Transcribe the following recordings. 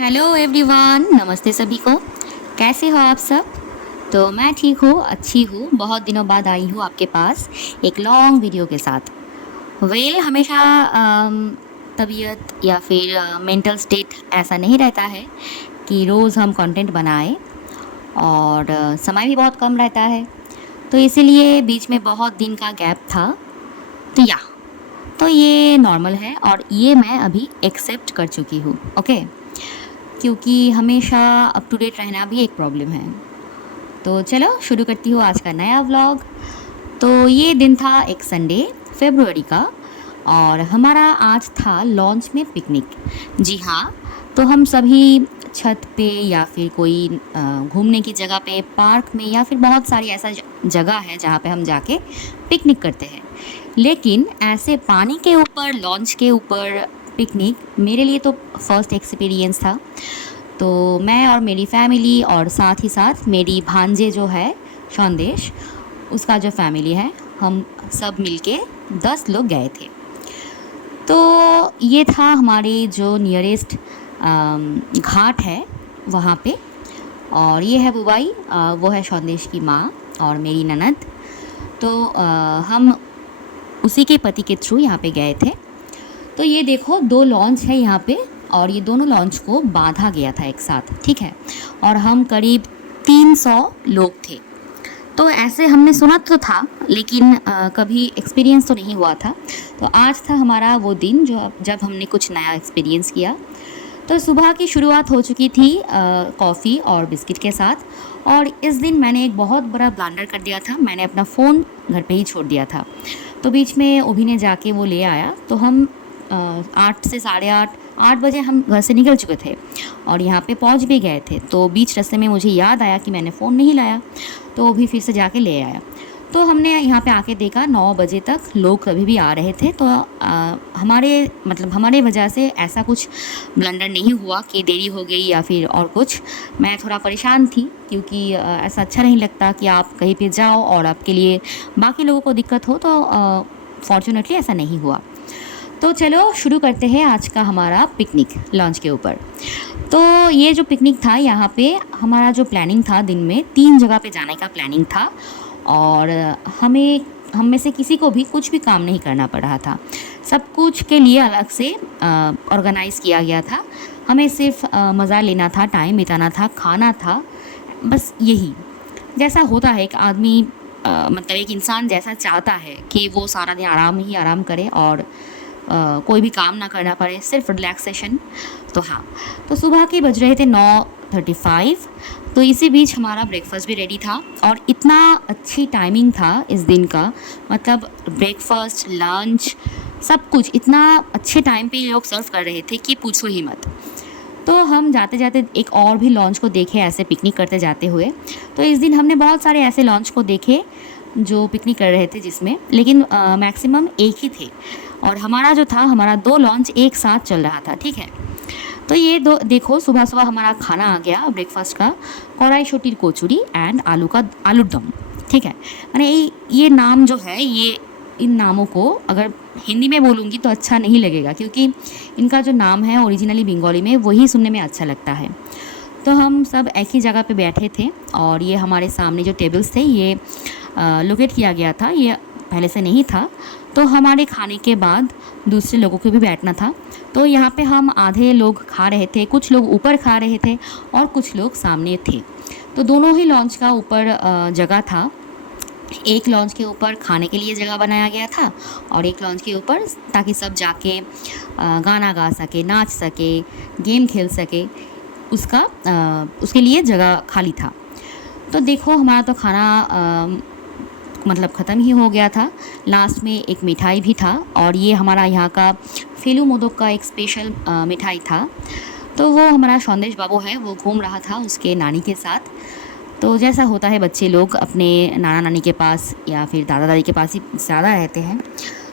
Hello everyone, नमस्ते सभी को। कैसे हो आप सब? तो मैं ठीक हूँ, अच्छी हूँ। बहुत दिनों बाद आई हूँ आपके पास एक लॉन्ग वीडियो के साथ। हमेशा तबीयत या फिर मेंटल स्टेट ऐसा नहीं रहता है कि रोज़ हम कंटेंट बनाएं, और समय भी बहुत कम रहता है। तो इसीलिए बीच में बहुत दिन का गैप था। तो या तो ये नॉर्मल है और ये मैं अभी एक्सेप्ट कर चुकी हूँ। ओके, क्योंकि हमेशा अप टू डेट रहना भी एक प्रॉब्लम है। तो चलो शुरू करती हूँ आज का नया व्लॉग। तो ये दिन था एक संडे, फरवरी का, और हमारा आज था लॉन्च में पिकनिक। जी हाँ, तो हम सभी छत पे या फिर कोई घूमने की जगह पे, पार्क में, या फिर बहुत सारी ऐसा जगह है जहाँ पे हम जाके पिकनिक करते हैं। लेकिन ऐसे पानी के ऊपर, लॉन्च के ऊपर पिकनिक मेरे लिए तो फर्स्ट एक्सपीरियंस था। तो मैं और मेरी फैमिली और साथ ही साथ मेरी भांजे जो है संदेश, उसका जो फैमिली है, हम सब मिलके 10 लोग गए थे। तो ये था हमारे जो नियरेस्ट घाट है वहाँ पे। और ये है बुबाई, वो है संदेश की माँ और मेरी ननद। तो हम उसी के पति के थ्रू यहाँ पे गए थे। तो ये देखो, 2 लॉन्च है यहाँ पे, और ये दोनों लॉन्च को बांधा गया था एक साथ, ठीक है। और हम करीब 300 लोग थे। तो ऐसे हमने सुना तो था, लेकिन कभी एक्सपीरियंस तो नहीं हुआ था। तो आज था हमारा वो दिन जब हमने कुछ नया एक्सपीरियंस किया। तो सुबह की शुरुआत हो चुकी थी कॉफ़ी और बिस्किट के साथ। और इस दिन मैंने एक बहुत बड़ा ब्लंडर कर दिया था। मैंने अपना फ़ोन घर पे ही छोड़ दिया था। तो बीच में ओभी ने जाके वो ले आया। तो हम 8 से साढ़े 8 बजे हम घर से निकल चुके थे और यहाँ पे पहुँच भी गए थे। तो बीच रास्ते में मुझे याद आया कि मैंने फ़ोन नहीं लाया, तो वो भी फिर से जाके ले आया। तो हमने यहाँ पे आके देखा 9 बजे तक लोग कभी भी आ रहे थे। तो हमारे वजह से ऐसा कुछ ब्लंडर नहीं हुआ कि देरी हो गई या फिर और कुछ। मैं थोड़ा परेशान थी क्योंकि ऐसा अच्छा नहीं लगता कि आप कहीं पे जाओ और आपके लिए बाकी लोगों को दिक्कत हो। तो फॉर्चुनेटली ऐसा नहीं हुआ। तो चलो शुरू करते हैं आज का हमारा पिकनिक लॉन्च के ऊपर। तो ये जो पिकनिक था, यहाँ पे हमारा जो प्लानिंग था, दिन में 3 जगह पे जाने का प्लानिंग था। और हम में से किसी को भी कुछ भी काम नहीं करना पड़ रहा था। सब कुछ के लिए अलग से ऑर्गेनाइज़ किया गया था। हमें सिर्फ मज़ा लेना था, टाइम बिताना था, खाना था, बस यही। जैसा होता है एक आदमी, एक इंसान जैसा चाहता है कि वो सारा दिन आराम ही आराम करे और कोई भी काम ना करना पड़े, सिर्फ रिलैक्सेशन। तो हाँ, तो सुबह के बज रहे थे 9:35। तो इसी बीच हमारा ब्रेकफास्ट भी रेडी था और इतना अच्छी टाइमिंग था इस दिन का। ब्रेकफास्ट, लंच, सब कुछ इतना अच्छे टाइम पे ये लोग सर्व कर रहे थे कि पूछो ही मत। तो हम जाते जाते एक और भी लॉन्च को देखे, ऐसे पिकनिक करते जाते हुए। तो इस दिन हमने बहुत सारे ऐसे लॉन्च को देखे जो पिकनिक कर रहे थे, जिसमें लेकिन मैक्सिमम एक ही थे। और हमारा 2 लॉन्च एक साथ चल रहा था, ठीक है। तो ये देखो, सुबह सुबह हमारा खाना आ गया ब्रेकफास्ट का, कौराई छोटी कोचुरी एंड आलू दम, ठीक है। मैंने ये नाम जो है, ये इन नामों को अगर हिंदी में बोलूँगी तो अच्छा नहीं लगेगा, क्योंकि इनका जो नाम है ओरिजिनली बंगाली में वही सुनने में अच्छा लगता है। तो हम सब एक ही जगह पे बैठे थे और ये हमारे सामने जो टेबल्स थे, ये लोकेट किया गया था, ये पहले से नहीं था। तो हमारे खाने के बाद दूसरे लोगों को भी बैठना था। तो यहाँ पे हम आधे लोग खा रहे थे, कुछ लोग ऊपर खा रहे थे और कुछ लोग सामने थे। तो दोनों ही लॉन्च का ऊपर जगह था। एक लॉन्च के ऊपर खाने के लिए जगह बनाया गया था और एक लॉन्च के ऊपर ताकि सब जाके गाना गा सके, नाच सके, गेम खेल सके, उसके लिए जगह खाली था। तो देखो, हमारा तो खाना ख़त्म ही हो गया था। लास्ट में एक मिठाई भी था और ये हमारा यहाँ का फेलू मोदक का एक स्पेशल मिठाई था। तो वो हमारा संदेश बाबू है, वो घूम रहा था उसके नानी के साथ। तो जैसा होता है, बच्चे लोग अपने नाना नानी के पास या फिर दादा दादी के पास ही ज़्यादा रहते हैं।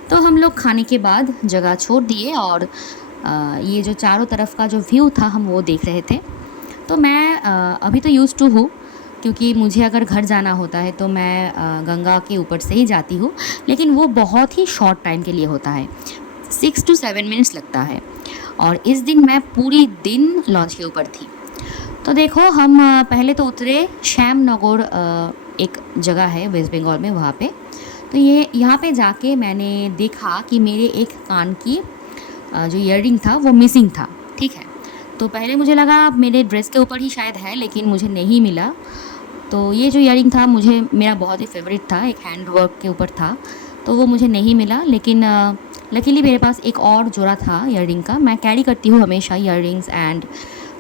तो हम लोग खाने के बाद जगह छोड़ दिए और ये जो चारों तरफ का जो व्यू था, हम वो देख रहे थे। तो मैं अभी तो यूज़ टू हूँ, क्योंकि मुझे अगर घर जाना होता है तो मैं गंगा के ऊपर से ही जाती हूँ, लेकिन वो बहुत ही शॉर्ट टाइम के लिए होता है, 6 to 7 मिनट्स लगता है। और इस दिन मैं पूरी दिन लॉन्च के ऊपर थी। तो देखो हम पहले तो उतरे श्यामनगर, एक जगह है वेस्ट बंगाल में, वहाँ पे। तो ये यहाँ पे जाके मैंने देखा कि मेरे एक कान की जो ईयररिंग था वो मिसिंग था, ठीक है। तो पहले मुझे लगा मेरे ड्रेस के ऊपर ही शायद है, लेकिन मुझे नहीं मिला। तो ये जो ईयररिंग था मुझे मेरा बहुत ही फेवरेट था, एक हैंड वर्क के ऊपर था, तो वो मुझे नहीं मिला। लेकिन लकीली मेरे पास एक और जोड़ा था ईयररिंग का। मैं कैरी करती हूँ हमेशा ईयररिंग्स एंड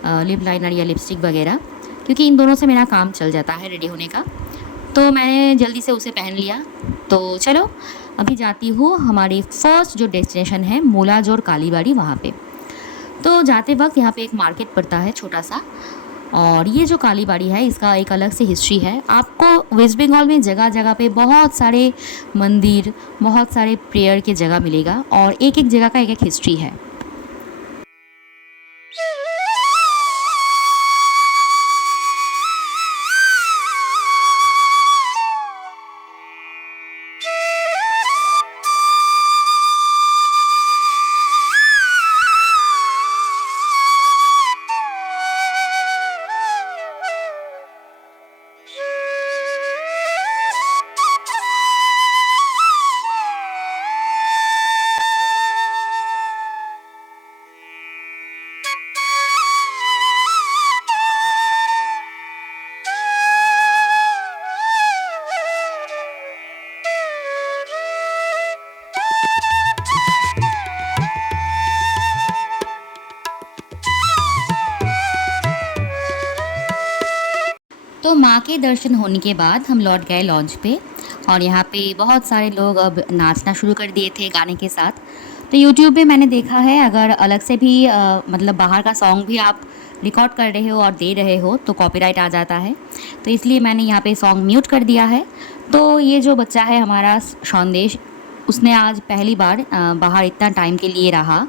लिप लाइनर या लिपस्टिक वगैरह, क्योंकि इन दोनों से मेरा काम चल जाता है रेडी होने का। तो मैंने जल्दी से उसे पहन लिया। तो चलो अभी जाती हूँ हमारी फर्स्ट जो डेस्टिनेशन है मूलाजोर कालीबाड़ी, वहाँ पे। तो जाते वक्त यहाँ पे एक मार्केट पड़ता है छोटा सा, और ये जो कालीबाड़ी है इसका एक अलग से हिस्ट्री है। आपको वेस्ट बंगाल में जगह जगह पे बहुत सारे मंदिर, बहुत सारे प्रेयर के जगह मिलेगा, और एक एक जगह का एक एक हिस्ट्री है। तो माँ के दर्शन होने के बाद हम लौट गए लॉन्च पे, और यहाँ पे बहुत सारे लोग अब नाचना शुरू कर दिए थे गाने के साथ। तो यूट्यूब पे मैंने देखा है अगर अलग से भी मतलब बाहर का सॉन्ग भी आप रिकॉर्ड कर रहे हो और दे रहे हो तो कॉपीराइट आ जाता है। तो इसलिए मैंने यहाँ पे सॉन्ग म्यूट कर दिया है। तो ये जो बच्चा है हमारा सौंदेश, उसने आज पहली बार बाहर इतना टाइम के लिए रहा,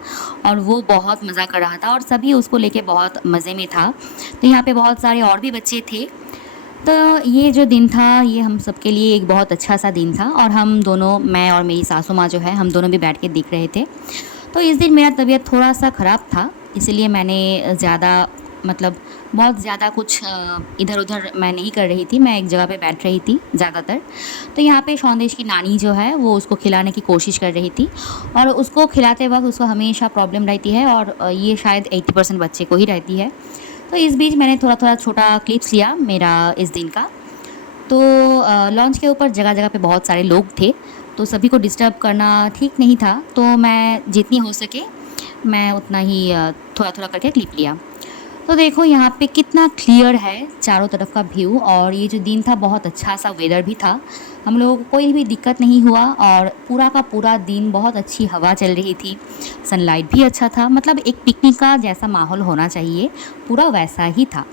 और वो बहुत मज़ा कर रहा था और सभी उसको लेके बहुत मज़े में था। तो यहाँ पे बहुत सारे और भी बच्चे थे। तो ये जो दिन था ये हम सबके लिए एक बहुत अच्छा सा दिन था, और हम दोनों, मैं और मेरी सासू माँ जो है, हम दोनों भी बैठ के देख रहे थे। तो इस दिन मेरा तबीयत थोड़ा सा ख़राब था, इसलिए मैंने ज़्यादा मतलब बहुत ज़्यादा कुछ इधर उधर मैं नहीं कर रही थी, मैं एक जगह पे बैठ रही थी ज़्यादातर। तो यहाँ पे सौंदेश की नानी जो है वो उसको खिलाने की कोशिश कर रही थी, और उसको खिलाते वक्त उसको हमेशा प्रॉब्लम रहती है, और ये शायद 80% बच्चे को ही रहती है। तो इस बीच मैंने थोड़ा थोड़ा छोटा क्लिप्स लिया मेरा इस दिन का। तो लॉन्च के ऊपर जगह जगह पे बहुत सारे लोग थे, तो सभी को डिस्टर्ब करना ठीक नहीं था, तो मैं जितनी हो सके मैं उतना ही थोड़ा थोड़ा करके क्लिप लिया। तो देखो यहाँ पे कितना क्लियर है चारों तरफ का व्यू, और ये जो दिन था बहुत अच्छा सा वेदर भी था, हम लोगों को कोई भी दिक्कत नहीं हुआ, और पूरा का पूरा दिन बहुत अच्छी हवा चल रही थी, सनलाइट भी अच्छा था, मतलब एक पिकनिक का जैसा माहौल होना चाहिए पूरा वैसा ही था।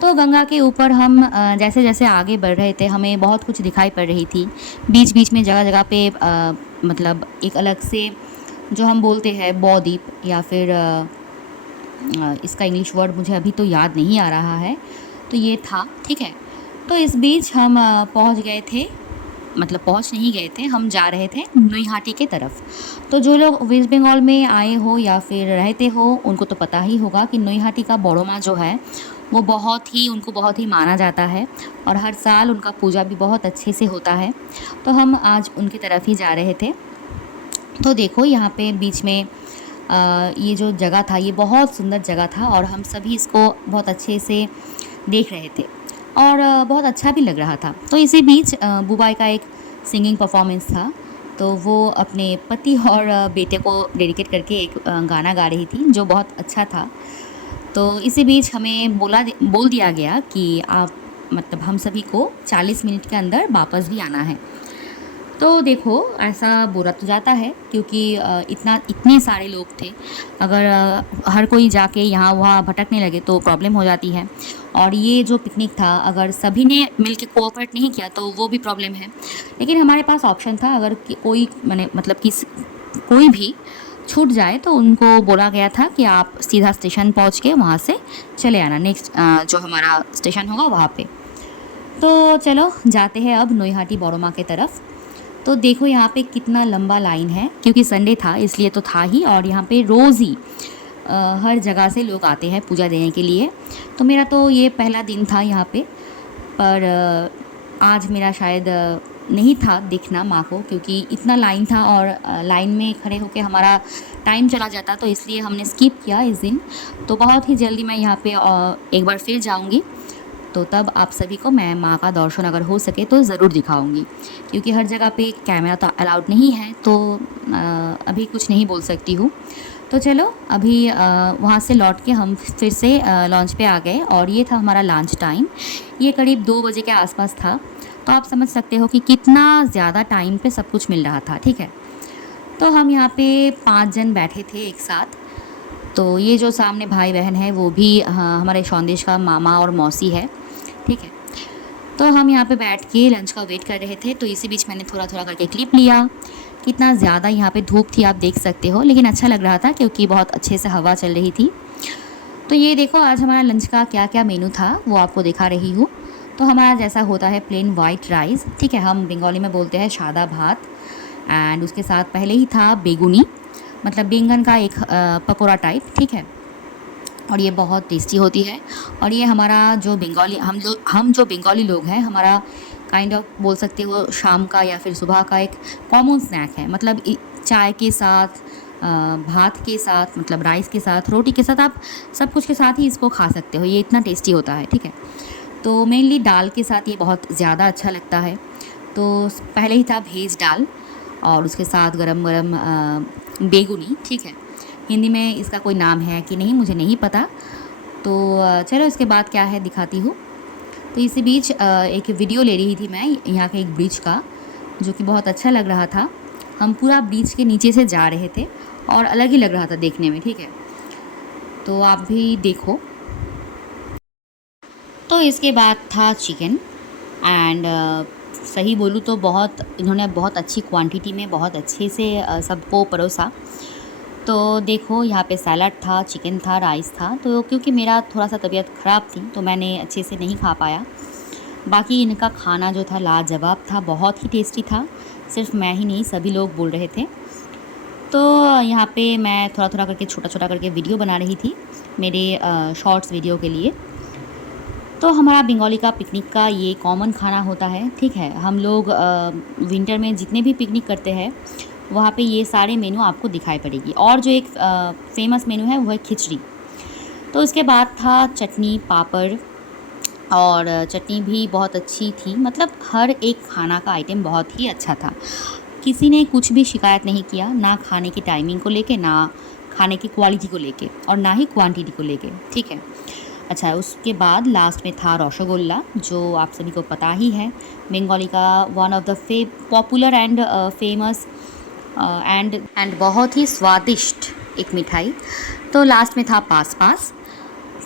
तो गंगा के ऊपर हम जैसे जैसे आगे बढ़ रहे थे हमें बहुत कुछ दिखाई पड़ रही थी। बीच बीच में जगह जगह पे मतलब एक अलग से जो हम बोलते हैं बौद्वीप, या फिर इसका इंग्लिश वर्ड मुझे अभी तो याद नहीं आ रहा है, तो ये था, ठीक है। तो इस बीच हम पहुंच गए थे, मतलब पहुंच नहीं गए थे, हम जा रहे थे नोईहाटी के तरफ। तो जो लोग वेस्ट बंगाल में आए हो या फिर रहते हो उनको तो पता ही होगा कि नोईहाटी का बड़ो माँ जो है वो उनको बहुत ही माना जाता है, और हर साल उनका पूजा भी बहुत अच्छे से होता है। तो हम आज उनकी तरफ ही जा रहे थे। तो देखो यहाँ पे बीच में ये जो जगह था ये बहुत सुंदर जगह था, और हम सभी इसको बहुत अच्छे से देख रहे थे, और बहुत अच्छा भी लग रहा था। तो इसी बीच बुबाई का एक सिंगिंग परफॉर्मेंस था, तो वो अपने पति और बेटे को डेडिकेट करके एक गाना गा रही थी जो बहुत अच्छा था। तो इसी बीच हमें बोल दिया गया कि आप मतलब हम सभी को 40 मिनट के अंदर वापस भी आना है। तो देखो ऐसा बुरा तो जाता है, क्योंकि इतने सारे लोग थे, अगर हर कोई जाके यहाँ वहाँ भटकने लगे तो प्रॉब्लम हो जाती है। और ये जो पिकनिक था अगर सभी ने मिलके कोऑपरेट नहीं किया तो वो भी प्रॉब्लम है। लेकिन हमारे पास ऑप्शन था, अगर कोई मतलब कोई भी छूट जाए तो उनको बोला गया था कि आप सीधा स्टेशन पहुँच के वहाँ से चले आना, नेक्स्ट जो हमारा स्टेशन होगा वहाँ पे। तो चलो जाते हैं अब नोईहाटी बड़ो माँ के तरफ। तो देखो यहाँ पे कितना लंबा लाइन है, क्योंकि संडे था इसलिए तो था ही, और यहाँ पे रोज़ ही हर जगह से लोग आते हैं पूजा देने के लिए। तो मेरा तो ये पहला दिन था यहाँ पे, पर आज मेरा शायद नहीं था दिखना माँ को, क्योंकि इतना लाइन था और लाइन में खड़े होकर हमारा टाइम चला जाता, तो इसलिए हमने स्किप किया इस दिन। तो बहुत ही जल्दी मैं यहाँ पे एक बार फिर जाऊँगी, तो तब आप सभी को मैं माँ का दर्शन अगर हो सके तो ज़रूर दिखाऊंगी, क्योंकि हर जगह पे कैमरा तो अलाउड नहीं है, तो अभी कुछ नहीं बोल सकती हूँ। तो चलो अभी वहाँ से लौट के हम फिर से लॉन्च पे आ गए, और ये था हमारा लंच टाइम। ये करीब 2 बजे के आसपास था, तो आप समझ सकते हो कि कितना ज़्यादा टाइम पे सब कुछ मिल रहा था। ठीक है, तो हम यहाँ पे 5 जन बैठे थे एक साथ। तो ये जो सामने भाई बहन है वो भी हमारे सौंदेश का मामा और मौसी है। ठीक है, तो हम यहाँ पे बैठ के लंच का वेट कर रहे थे। तो इसी बीच मैंने थोड़ा थोड़ा करके क्लिप लिया। कितना ज़्यादा यहाँ पे धूप थी आप देख सकते हो, लेकिन अच्छा लग रहा था क्योंकि बहुत अच्छे से हवा चल रही थी। तो ये देखो आज हमारा लंच का क्या क्या मेनू था वो आपको दिखा रही हूँ। तो हमारा जैसा होता है प्लेन वाइट राइस, ठीक है, हम बंगाली में बोलते हैं सादा भात, एंड उसके साथ पहले ही था बेगुनी, मतलब बैंगन का एक पकौड़ा टाइप। ठीक है, और ये बहुत टेस्टी होती है। और ये हमारा जो बंगाली हम जो बंगाली लोग हैं, हमारा काइंड ऑफ बोल सकते हो शाम का या फिर सुबह का एक कॉमन स्नैक है। मतलब चाय के साथ, भात के साथ, मतलब राइस के साथ, रोटी के साथ, आप सब कुछ के साथ ही इसको खा सकते हो। ये इतना टेस्टी होता है। ठीक है, तो मेनली दाल के साथ ये बहुत ज़्यादा अच्छा लगता है। तो पहले ही था भेज दाल, और उसके साथ गरम गरम बेगुनी। ठीक है, हिंदी में इसका कोई नाम है कि नहीं मुझे नहीं पता। तो चलो इसके बाद क्या है दिखाती हूँ। तो इसी बीच एक वीडियो ले रही थी मैं यहाँ के एक ब्रिज का, जो कि बहुत अच्छा लग रहा था। हम पूरा ब्रिज के नीचे से जा रहे थे और अलग ही लग रहा था देखने में। ठीक है, तो आप भी देखो। तो इसके बाद था चिकन, एंड सही बोलूँ तो इन्होंने बहुत अच्छी क्वांटिटी में बहुत अच्छे से सबको परोसा। तो देखो यहाँ पे सैलड था, चिकन था, राइस था। तो क्योंकि मेरा थोड़ा सा तबीयत ख़राब थी तो मैंने अच्छे से नहीं खा पाया। बाकी इनका खाना जो था लाजवाब था, बहुत ही टेस्टी था। सिर्फ मैं ही नहीं, सभी लोग बोल रहे थे। तो यहाँ पे मैं थोड़ा थोड़ा करके छोटा छोटा करके वीडियो बना रही थी मेरे शॉर्ट्स वीडियो के लिए। तो हमारा बंगाली का पिकनिक का ये कॉमन खाना होता है। ठीक है, हम लोग विंटर में जितने भी पिकनिक करते हैं वहाँ पे ये सारे मेनू आपको दिखाई पड़ेगी। और जो एक फेमस मेनू है वो है खिचड़ी। तो उसके बाद था चटनी, पापड़, और चटनी भी बहुत अच्छी थी। मतलब हर एक खाना का आइटम बहुत ही अच्छा था। किसी ने कुछ भी शिकायत नहीं किया, ना खाने की टाइमिंग को लेके, ना खाने की क्वालिटी को लेके, और ना ही क्वांटिटी को लेके। ठीक है, अच्छा उसके बाद लास्ट में था रसगुल्ला, जो आप सभी को पता ही है बंगाली का one of the popular and famous and बहुत ही स्वादिष्ट एक मिठाई। तो लास्ट में था पास।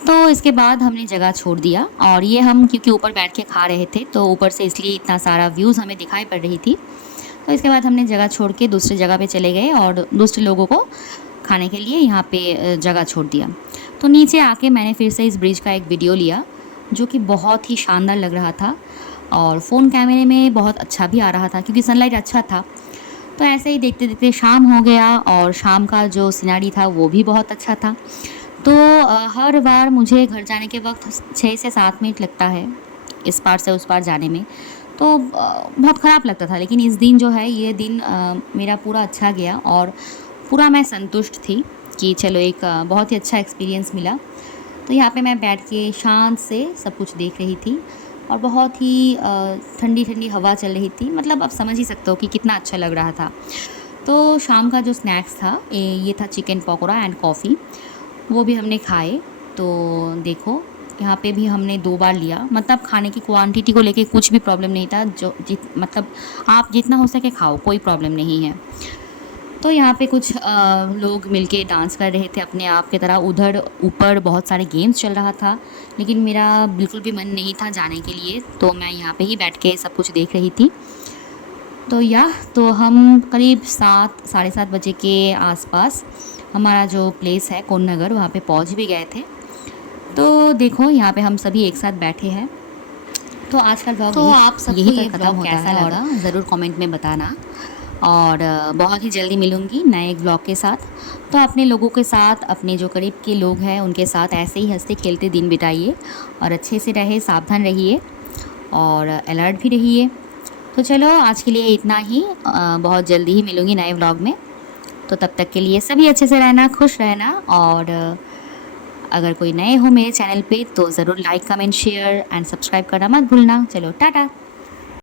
तो इसके बाद हमने जगह छोड़ दिया, और ये हम क्योंकि ऊपर बैठ के खा रहे थे तो ऊपर से इसलिए इतना सारा व्यूज़ हमें दिखाई पड़ रही थी। तो इसके बाद हमने जगह छोड़ के दूसरी जगह पे चले गए और दूसरे लोगों को खाने के लिए यहाँ पे जगह छोड़ दिया। तो नीचे आके मैंने फिर से इस ब्रिज का एक वीडियो लिया, जो कि बहुत ही शानदार लग रहा था, और फ़ोन कैमरे में बहुत अच्छा भी आ रहा था क्योंकि सनलाइट अच्छा था। तो ऐसे ही देखते देखते शाम हो गया, और शाम का जो सिनारी था वो भी बहुत अच्छा था। तो हर बार मुझे घर जाने के वक्त 6 से 7 मिनट लगता है इस पार से उस पार जाने में, तो बहुत ख़राब लगता था। लेकिन इस दिन जो है ये दिन मेरा पूरा अच्छा गया, और पूरा मैं संतुष्ट थी कि चलो एक बहुत ही अच्छा एक्सपीरियंस मिला। तो यहाँ पे मैं बैठ के शांत से सब कुछ देख रही थी, और बहुत ही ठंडी ठंडी हवा चल रही थी। मतलब आप समझ ही सकते हो कि कितना अच्छा लग रहा था। तो शाम का जो स्नैक्स था ये था चिकन पकौड़ा एंड कॉफ़ी, वो भी हमने खाए। तो देखो यहाँ पे भी हमने 2 बार लिया। मतलब खाने की क्वांटिटी को लेके कुछ भी प्रॉब्लम नहीं था, मतलब आप जितना हो सके खाओ, कोई प्रॉब्लम नहीं है। तो यहाँ पे कुछ लोग मिलके डांस कर रहे थे अपने आप की तरह। उधर ऊपर बहुत सारे गेम्स चल रहा था, लेकिन मेरा बिल्कुल भी मन नहीं था जाने के लिए, तो मैं यहाँ पे ही बैठ के सब कुछ देख रही थी। तो हम करीब 7 साढ़े 7 बजे के आसपास हमारा जो प्लेस है कौन नगर, वहाँ पे पहुँच भी गए थे। तो देखो यहाँ पे हम सभी एक साथ बैठे हैं। तो आज का व्लॉग तो आप सबको यही ये पर ख़त्म व्लॉग होता कैसा है, लगा? और ज़रूर कमेंट में बताना। और बहुत ही जल्दी मिलूँगी नए व्लॉग के साथ। तो अपने लोगों के साथ, अपने जो करीब के लोग हैं उनके साथ ऐसे ही हँसते खेलते दिन बिताइए और अच्छे से रहिए, सावधान रहिए और अलर्ट भी रहिए। तो चलो आज के लिए इतना ही, बहुत जल्दी ही मिलूँगी नए व्लॉग में। तो तब तक के लिए सभी अच्छे से रहना, खुश रहना और अगर कोई नए हो मेरे चैनल पे तो ज़रूर like, comment, share and subscribe करना मत भूलना। चलो टाटा।